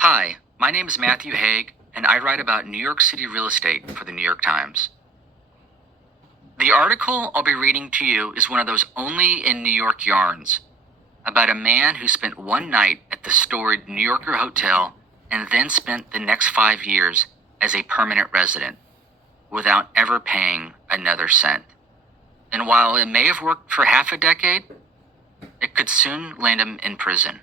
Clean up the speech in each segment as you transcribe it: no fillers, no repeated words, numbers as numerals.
Hi, my name is Matthew Haig, and I write about New York City real estate for the New York Times. The article I'll be reading to you is one of those only in New York yarns about a man who spent one night at the storied New Yorker hotel and then spent the next 5 years as a permanent resident without ever paying another cent. And while it may have worked for half a decade, it could soon land him in prison.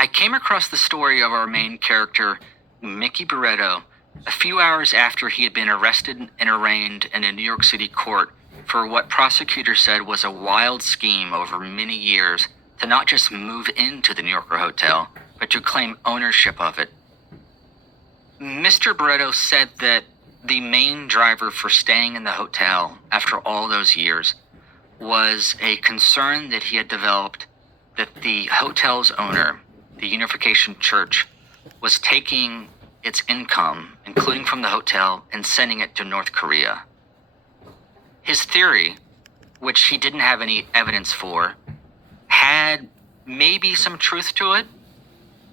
I came across the story of our main character, Mickey Barreto, a few hours after he had been arrested and arraigned in a New York City court for what prosecutors said was a wild scheme over many years to not just move into the New Yorker hotel, but to claim ownership of it. Mr. Barreto said that the main driver for staying in the hotel after all those years was a concern that he had developed that the hotel's owner, the Unification Church, was taking its income, including from the hotel, and sending it to North Korea. His theory, which he didn't have any evidence for, had maybe some truth to it.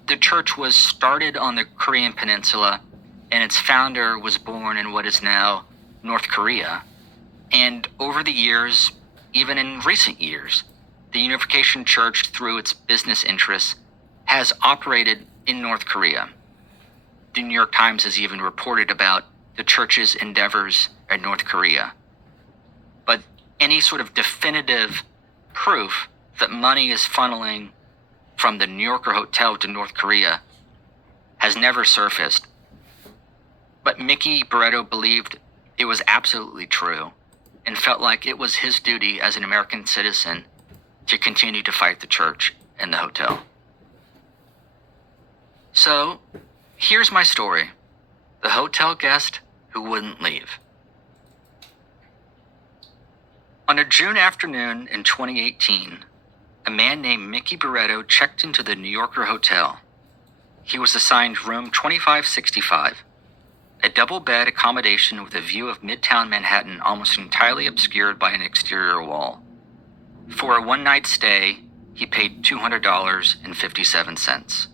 The church was started on the Korean Peninsula, and its founder was born in what is now North Korea. And over the years, even in recent years, the Unification Church, through its business interests, has operated in North Korea. The New York Times has even reported about the church's endeavors in North Korea. But any sort of definitive proof that money is funneling from the New Yorker hotel to North Korea has never surfaced. But Mickey Barreto believed it was absolutely true and felt like it was his duty as an American citizen to continue to fight the church and the hotel. So, here's my story. The hotel guest who wouldn't leave. On a June afternoon in 2018, a man named Mickey Barreto checked into the New Yorker hotel. He was assigned room 2565, a double-bed accommodation with a view of Midtown Manhattan almost entirely obscured by an exterior wall. For a one-night stay, he paid $200.57.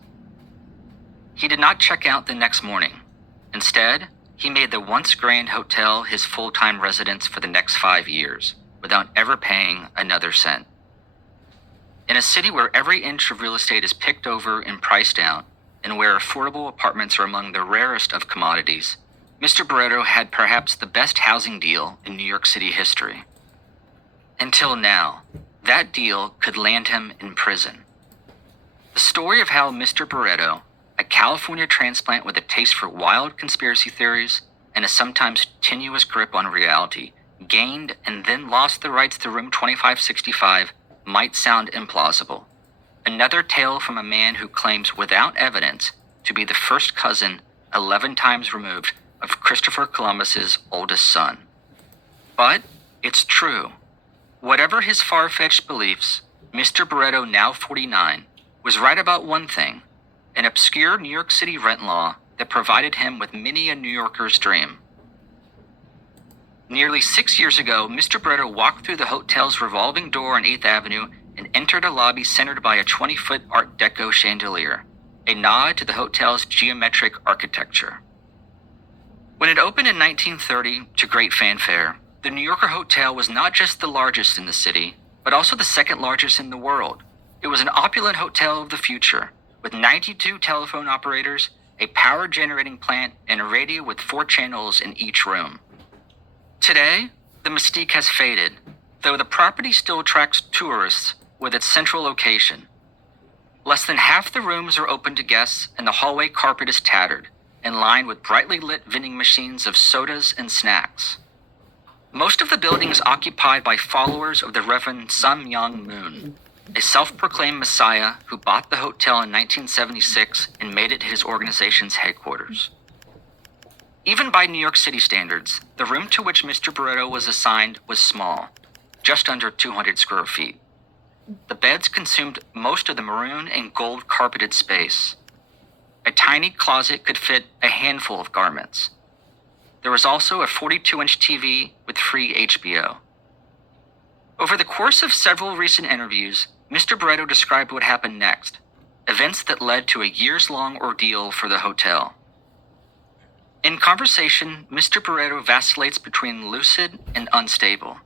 He did not check out the next morning. Instead, he made the once grand hotel his full-time residence for the next 5 years, without ever paying another cent. In a city where every inch of real estate is picked over and priced out, and where affordable apartments are among the rarest of commodities, Mr. Barreto had perhaps the best housing deal in New York City history. Until now, that deal could land him in prison. The story of how Mr. Barreto, a California transplant with a taste for wild conspiracy theories and a sometimes tenuous grip on reality, gained and then lost the rights to room 2565 might sound implausible. Another tale from a man who claims without evidence to be the first cousin 11 times removed of Christopher Columbus's oldest son. But it's true. Whatever his far-fetched beliefs, Mr. Barreto, now 49, was right about one thing: an obscure New York City rent law that provided him with many a New Yorker's dream. Nearly 6 years ago, Mr. Barreto walked through the hotel's revolving door on 8th Avenue and entered a lobby centered by a 20-foot Art Deco chandelier, a nod to the hotel's geometric architecture. When it opened in 1930 to great fanfare, the New Yorker Hotel was not just the largest in the city, but also the second largest in the world. It was an opulent hotel of the future, with 92 telephone operators, a power generating plant, and a radio with 4 channels in each room. Today, the mystique has faded, though the property still attracts tourists with its central location. Less than half the rooms are open to guests, and the hallway carpet is tattered and lined with brightly lit vending machines of sodas and snacks. Most of the building is occupied by followers of the Reverend Sun Myung Moon, a self-proclaimed messiah who bought the hotel in 1976 and made it his organization's headquarters. Even by New York City standards, the room to which Mr. Barreto was assigned was small, just under 200 square feet. The beds consumed most of the maroon and gold carpeted space. A tiny closet could fit a handful of garments. There was also a 42-inch TV with free HBO. Over the course of several recent interviews, Mr. Barreto described what happened next. events that led to a years-long ordeal for the hotel. In conversation, Mr. Barreto vacillates between lucid and unstable.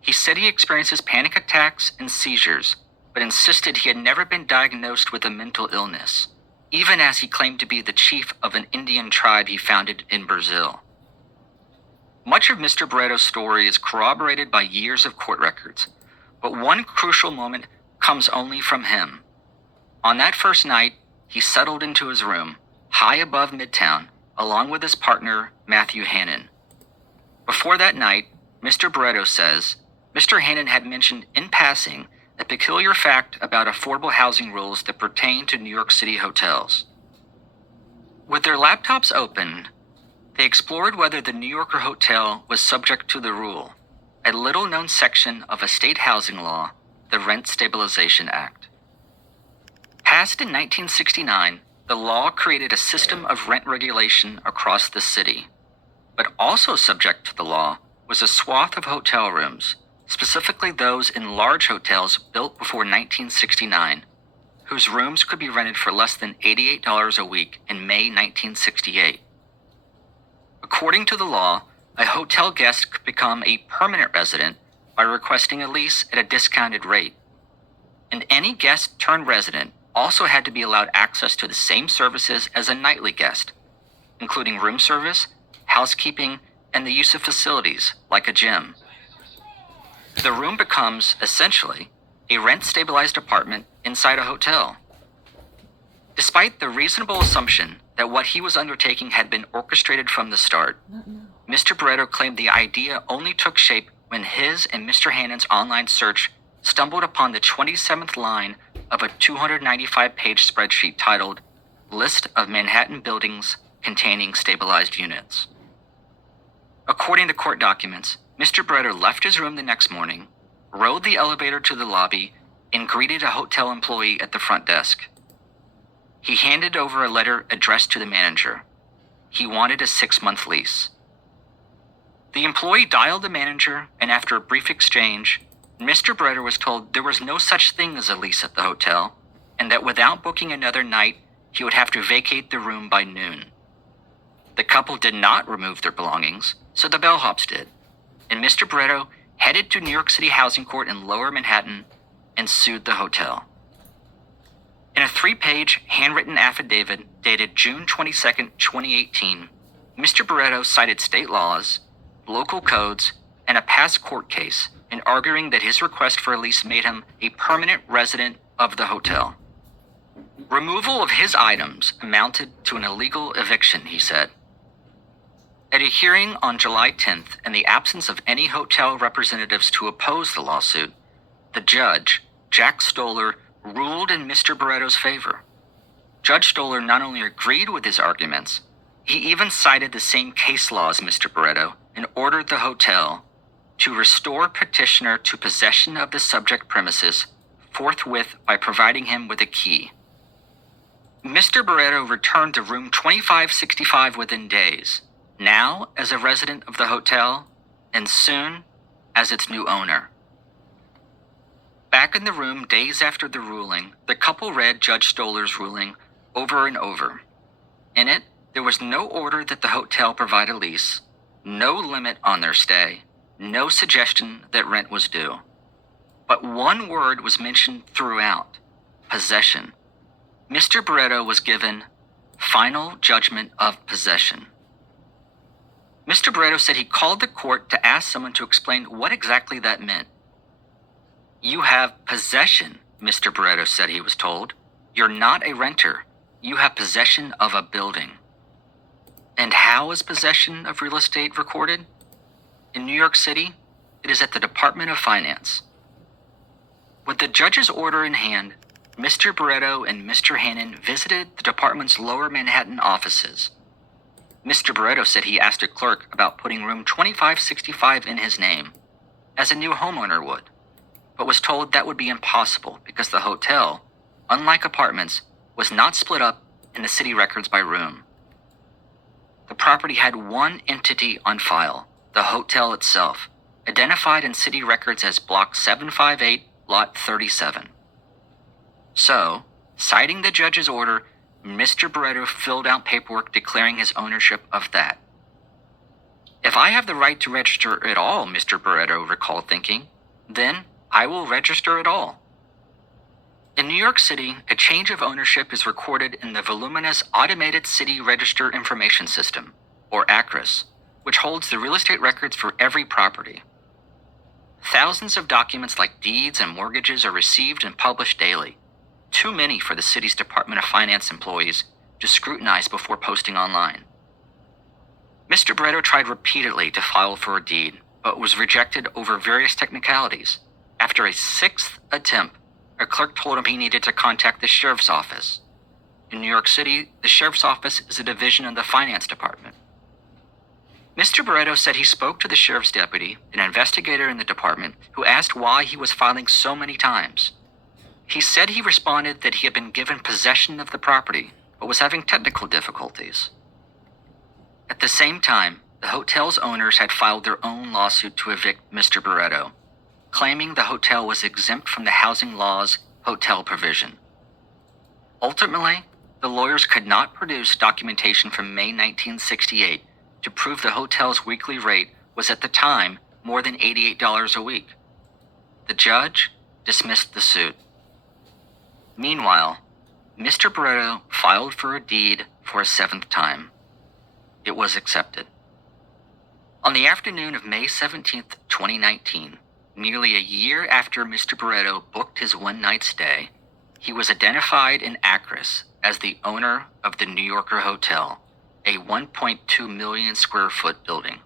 He said he experiences panic attacks and seizures, but insisted he had never been diagnosed with a mental illness, even as he claimed to be the chief of an Indian tribe he founded in Brazil. Much of Mr. Barreto's story is corroborated by years of court records, but one crucial moment comes only from him. On that first night, he settled into his room, high above Midtown, along with his partner, Matthew Hannon. Before that night, Mr. Barreto says, Mr. Hannon had mentioned in passing a peculiar fact about affordable housing rules that pertain to New York City hotels. With their laptops open, they explored whether the New Yorker hotel was subject to the rule, a little-known section of a state housing law, the Rent Stabilization Act. Passed in 1969, the law created a system of rent regulation across the city, but also subject to the law was a swath of hotel rooms, specifically those in large hotels built before 1969, whose rooms could be rented for less than $88 a week in May 1968. According to the law, a hotel guest could become a permanent resident by requesting a lease at a discounted rate, and any guest turned resident also had to be allowed access to the same services as a nightly guest, including room service, housekeeping, and the use of facilities like a gym. The room becomes, essentially, a rent-stabilized apartment inside a hotel. Despite the reasonable assumption that what he was undertaking had been orchestrated from the start, Mr. Barreto claimed the idea only took shape when his and Mr. Hannon's online search stumbled upon the 27th line of a 295-page spreadsheet titled List of Manhattan Buildings Containing Stabilized Units. According to court documents, Mr. Barreto left his room the next morning, rode the elevator to the lobby, and greeted a hotel employee at the front desk. He handed over a letter addressed to the manager. He wanted a 6-month lease. The employee dialed the manager, and after a brief exchange, Mr. Barreto was told there was no such thing as a lease at the hotel, and that without booking another night, he would have to vacate the room by noon. The couple did not remove their belongings, so the bellhops did, and Mr. Barreto headed to New York City Housing Court in Lower Manhattan and sued the hotel. In a 3-page handwritten affidavit dated June 22, 2018, Mr. Barreto cited state laws, local codes, and a past court case in arguing that his request for a lease made him a permanent resident of the hotel. Removal of his items amounted to an illegal eviction, he said. At a hearing on July 10th, in the absence of any hotel representatives to oppose the lawsuit, the judge, Jack Stoller, ruled in Mr. Barreto's favor. Judge Stoller not only agreed with his arguments, he even cited the same case law as Mr. Barreto and ordered the hotel to restore petitioner to possession of the subject premises forthwith by providing him with a key. Mr. Barreto returned to room 2565 within days, now as a resident of the hotel, and soon as its new owner. Back in the room days after the ruling, the couple read Judge Stoller's ruling over and over. In it, there was no order that the hotel provide a lease, no limit on their stay, no suggestion that rent was due. But one word was mentioned throughout: possession. Mr. Barreto was given final judgment of possession. Mr. Barreto said he called the court to ask someone to explain what exactly that meant. You have possession, Mr. Barreto said he was told. You're not a renter. You have possession of a building. And how is possession of real estate recorded? In New York City, it is at the Department of Finance. With the judge's order in hand, Mr. Barreto and Mr. Hannon visited the department's Lower Manhattan offices. Mr. Barreto said he asked a clerk about putting room 2565 in his name, as a new homeowner would, but was told that would be impossible because the hotel, unlike apartments, was not split up in the city records by room. The property had one entity on file, the hotel itself, identified in city records as Block 758, Lot 37. So, Citing the judge's order, Mr. Barreto filled out paperwork declaring his ownership of that. "If I have the right to register at all," Mr. Barreto recalled thinking, "then I will register at all." In New York City, a change of ownership is recorded in the voluminous Automated City Register Information System, or ACRIS, which holds the real estate records for every property. Thousands of documents like deeds and mortgages are received and published daily, too many for the city's Department of Finance employees to scrutinize before posting online. Mr. Barreto tried repeatedly to file for a deed, but was rejected over various technicalities. After a sixth attempt, a clerk told him he needed to contact the sheriff's office. In New York City, the sheriff's office is a division of the finance department. Mr. Barreto said he spoke to the sheriff's deputy, an investigator in the department, who asked why he was filing so many times. He said he responded that he had been given possession of the property, but was having technical difficulties. At the same time, the hotel's owners had filed their own lawsuit to evict Mr. Barreto, claiming the hotel was exempt from the housing law's hotel provision. Ultimately, the lawyers could not produce documentation from May 1968 to prove the hotel's weekly rate was at the time more than $88 a week. The judge dismissed the suit. Meanwhile, Mr. Barreto filed for a deed for a seventh time. It was accepted. On the afternoon of May 17, 2019, nearly a year after Mr. Barreto booked his one-night stay, he was identified in ACRIS as the owner of the New Yorker Hotel, a 1.2 million square foot building.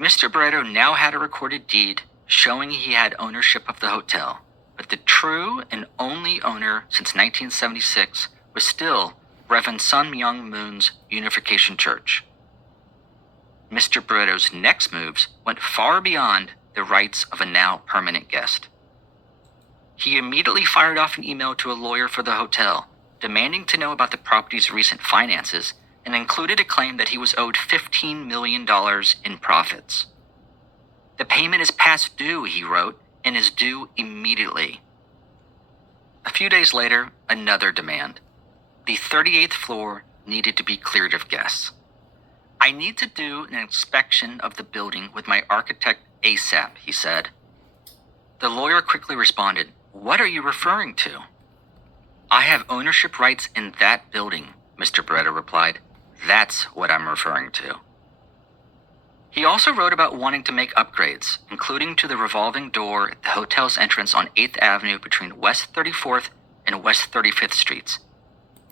Mr. Barreto now had a recorded deed showing he had ownership of the hotel, but the true and only owner since 1976 was still Reverend Sun Myung Moon's Unification Church. Mr. Barreto's next moves went far beyond the rights of a now permanent guest. He immediately fired off an email to a lawyer for the hotel, demanding to know about the property's recent finances, and included a claim that he was owed $15 million in profits. "The payment is past due," he wrote, "and is due immediately." A few days later, another demand. The 38th floor needed to be cleared of guests. "I need to do an inspection of the building with my architect ASAP," he said. The lawyer quickly responded, "What are you referring to?" "I have ownership rights in that building," Mr. Barreto replied. "That's what I'm referring to." He also wrote about wanting to make upgrades, including to the revolving door at the hotel's entrance on 8th Avenue between West 34th and West 35th Streets.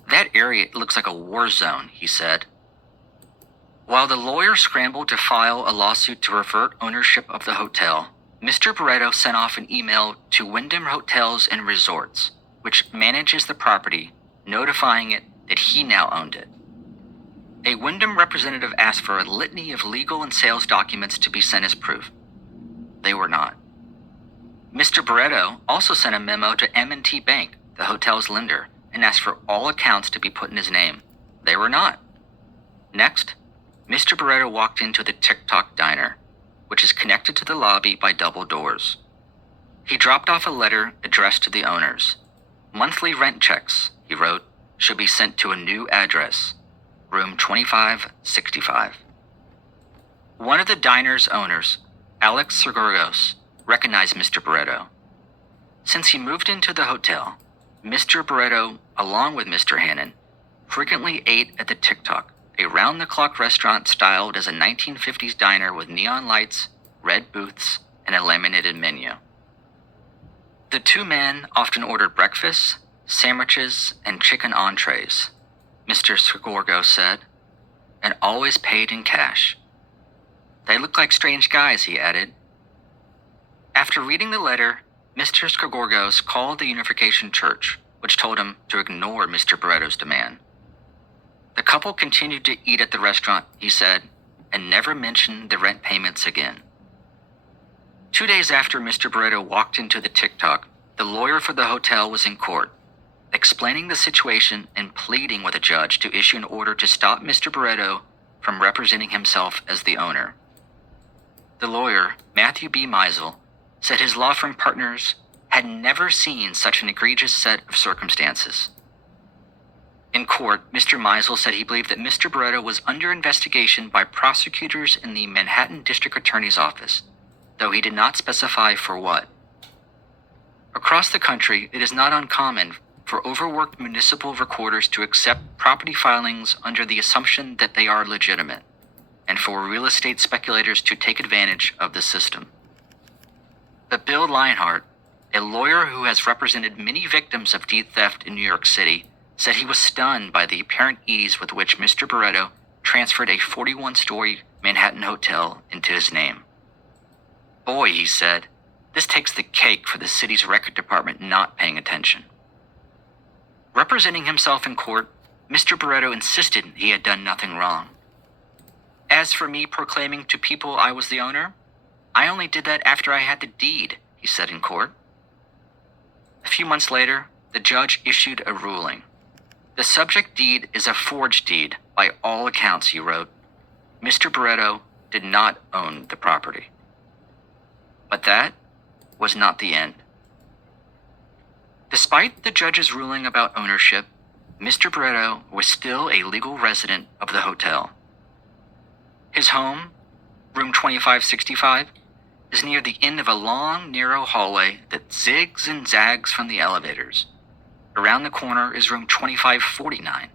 "That area looks like a war zone," he said. While the lawyer scrambled to file a lawsuit to revert ownership of the hotel, Mr. Barreto sent off an email to Wyndham Hotels and Resorts, which manages the property, notifying it that he now owned it. A Wyndham representative asked for a litany of legal and sales documents to be sent as proof. They were not. Mr. Barreto also sent a memo to M&T Bank, the hotel's lender, and asked for all accounts to be put in his name. They were not. Next, Mr. Barreto walked into the TikTok diner, which is connected to the lobby by double doors. He dropped off a letter addressed to the owners. Monthly rent checks, he wrote, should be sent to a new address, room 2565. One of the diner's owners, Alex Sergorgos, recognized Mr. Barreto. Since he moved into the hotel, Mr. Barreto, along with Mr. Hannon, frequently ate at the TikTok, a round-the-clock restaurant styled as a 1950s diner with neon lights, red booths, and a laminated menu. The two men often ordered breakfast, sandwiches, and chicken entrees, Mr. Skorgo said, and always paid in cash. They look like strange guys, he added. After reading the letter, Mr. Skorgos called the Unification Church, which told him to ignore Mr. Barreto's demand. The couple continued to eat at the restaurant, he said, and never mentioned the rent payments again. 2 days after Mr. Barreto walked into the TikTok, the lawyer for the hotel was in court, explaining the situation and pleading with a judge to issue an order to stop Mr. Barreto from representing himself as the owner. The lawyer, Matthew B. Meisel, said his law firm partners had never seen such an egregious set of circumstances. In court, Mr. Meisel said he believed that Mr. Barreto was under investigation by prosecutors in the Manhattan District Attorney's Office, though he did not specify for what. Across the country, it is not uncommon for overworked municipal recorders to accept property filings under the assumption that they are legitimate, and for real estate speculators to take advantage of the system. But Bill Lionheart, a lawyer who has represented many victims of deed theft in New York City, said he was stunned by the apparent ease with which Mr. Barreto transferred a 41-story Manhattan hotel into his name. "Boy," he said, "this takes the cake for the city's record department not paying attention." Representing himself in court, Mr. Barreto insisted he had done nothing wrong. "As for me proclaiming to people I was the owner, I only did that after I had the deed," he said in court. A few months later, the judge issued a ruling. "The subject deed is a forged deed by all accounts," he wrote. "Mr. Barreto did not own the property." But that was not the end. Despite the judge's ruling about ownership, Mr. Barreto was still a legal resident of the hotel. His home, room 2565, is near the end of a long, narrow hallway that zigs and zags from the elevators. Around the corner is room 2549,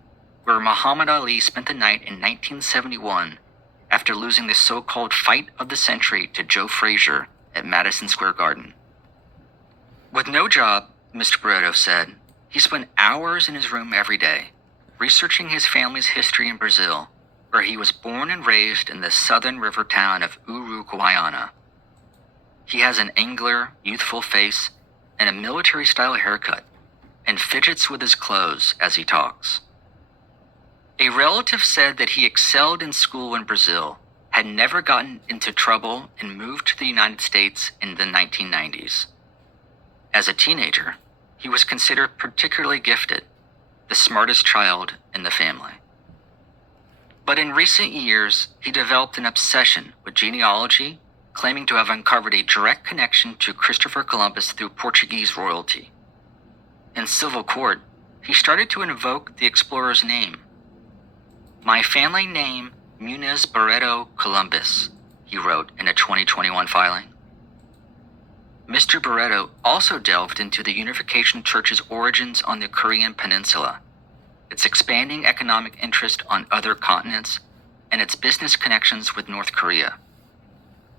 where Muhammad Ali spent the night in 1971 after losing the so-called fight of the century to Joe Frazier at Madison Square Garden. With no job, Mr. Barreto said, he spent hours in his room every day, researching his family's history in Brazil, where he was born and raised in the southern river town of Uruguaiana. He has an angular, youthful face and a military-style haircut, and fidgets with his clothes as he talks. A relative said that he excelled in school in Brazil, had never gotten into trouble, and moved to the United States in the 1990s. As a teenager, he was considered particularly gifted, the smartest child in the family. But in recent years, he developed an obsession with genealogy, claiming to have uncovered a direct connection to Christopher Columbus through Portuguese royalty. In civil court, he started to invoke the explorer's name. "My family name, Muniz Barreto Columbus," he wrote in a 2021 filing. Mr. Barreto also delved into the Unification Church's origins on the Korean Peninsula, its expanding economic interest on other continents, and its business connections with North Korea.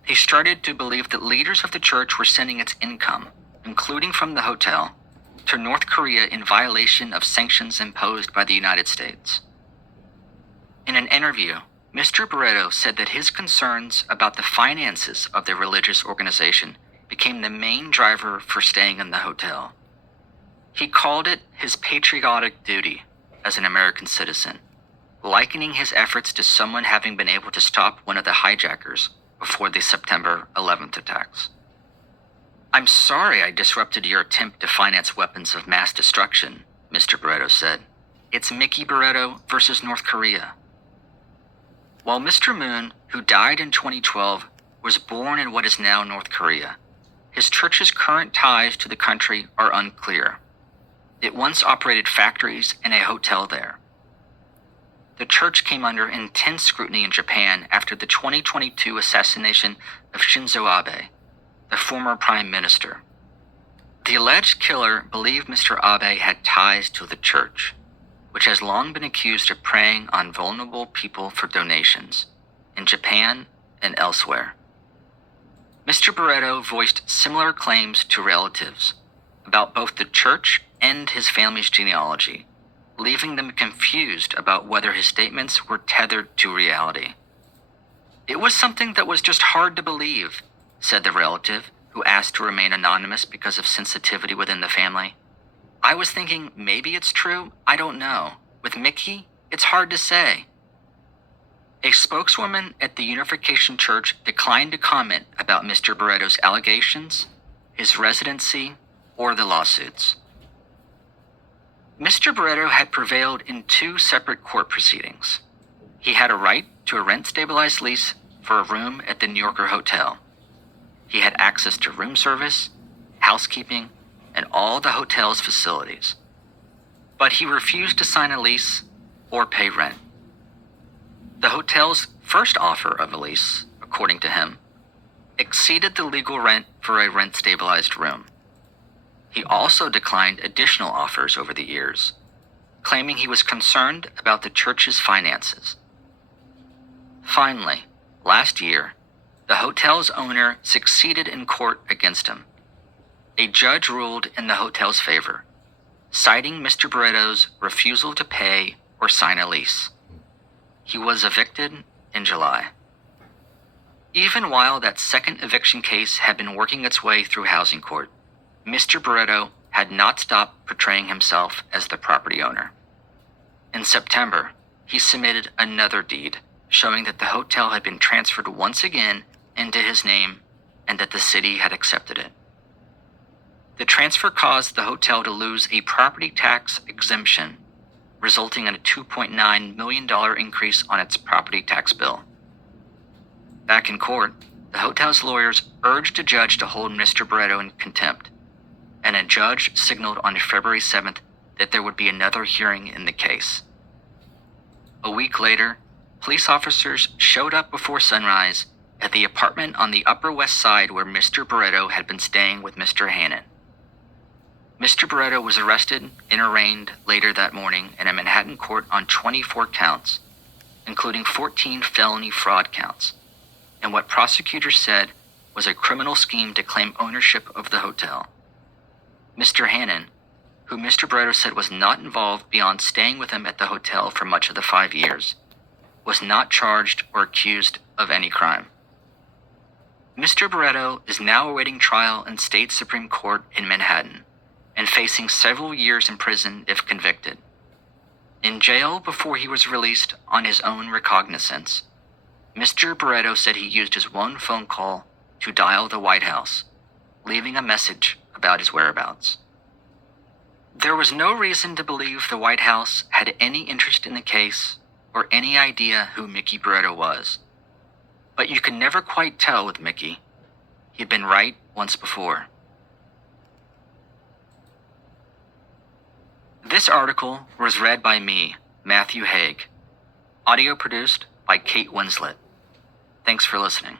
He started to believe that leaders of the church were sending its income, including from the hotel, to North Korea in violation of sanctions imposed by the United States. In an interview, Mr. Barreto said that his concerns about the finances of the religious organization became the main driver for staying in the hotel. He called it his patriotic duty as an American citizen, likening his efforts to someone having been able to stop one of the hijackers before the September 11th attacks. "I'm sorry I disrupted your attempt to finance weapons of mass destruction," Mr. Barreto said. "It's Mickey Barreto versus North Korea." While Mr. Moon, who died in 2012, was born in what is now North Korea, his church's current ties to the country are unclear. It once operated factories and a hotel there. The church came under intense scrutiny in Japan after the 2022 assassination of Shinzo Abe, the former prime minister. The alleged killer believed Mr. Abe had ties to the church, which has long been accused of preying on vulnerable people for donations, in Japan and elsewhere. Mr. Barreto voiced similar claims to relatives about both the church and his family's genealogy, leaving them confused about whether his statements were tethered to reality. "It was something that was just hard to believe," said the relative, who asked to remain anonymous because of sensitivity within the family. "I was thinking maybe it's true, I don't know. With Mickey, it's hard to say." A spokeswoman at the Unification Church declined to comment about Mr. Barreto's allegations, his residency, or the lawsuits. Mr. Barreto had prevailed in two separate court proceedings. He had a right to a rent-stabilized lease for a room at the New Yorker Hotel. He had access to room service, housekeeping, and all the hotel's facilities. But he refused to sign a lease or pay rent. The hotel's first offer of a lease, according to him, exceeded the legal rent for a rent-stabilized room. He also declined additional offers over the years, claiming he was concerned about the church's finances. Finally, last year, the hotel's owner succeeded in court against him. A judge ruled in the hotel's favor, citing Mr. Barretto's refusal to pay or sign a lease. He was evicted in July. Even while that second eviction case had been working its way through housing court, Mr. Barretto had not stopped portraying himself as the property owner. In September, he submitted another deed showing that the hotel had been transferred once again into his name and that the city had accepted it. The transfer caused the hotel to lose a property tax exemption, resulting in a $2.9 million increase on its property tax bill. Back in court, the hotel's lawyers urged a judge to hold Mr. Barretto in contempt, and a judge signaled on February 7th that there would be another hearing in the case. A week later, police officers showed up before sunrise at the apartment on the Upper West Side where Mr. Barretto had been staying with Mr. Hannon. Mr. Barretto was arrested and arraigned later that morning in a Manhattan court on 24 counts, including 14 felony fraud counts, and what prosecutors said was a criminal scheme to claim ownership of the hotel. Mr. Hannon, who Mr. Barretto said was not involved beyond staying with him at the hotel for much of the 5 years, was not charged or accused of any crime. Mr. Barretto is now awaiting trial in state Supreme Court in Manhattan and facing several years in prison if convicted. In jail before he was released on his own recognizance, Mr. Barretto said he used his one phone call to dial the White House, leaving a message about his whereabouts. There was no reason to believe the White House had any interest in the case or any idea who Mickey Barretto was. But you could never quite tell with Mickey. He'd been right once before. This article was read by me, Matthew Haig. Audio produced by Kate Winslet. Thanks for listening.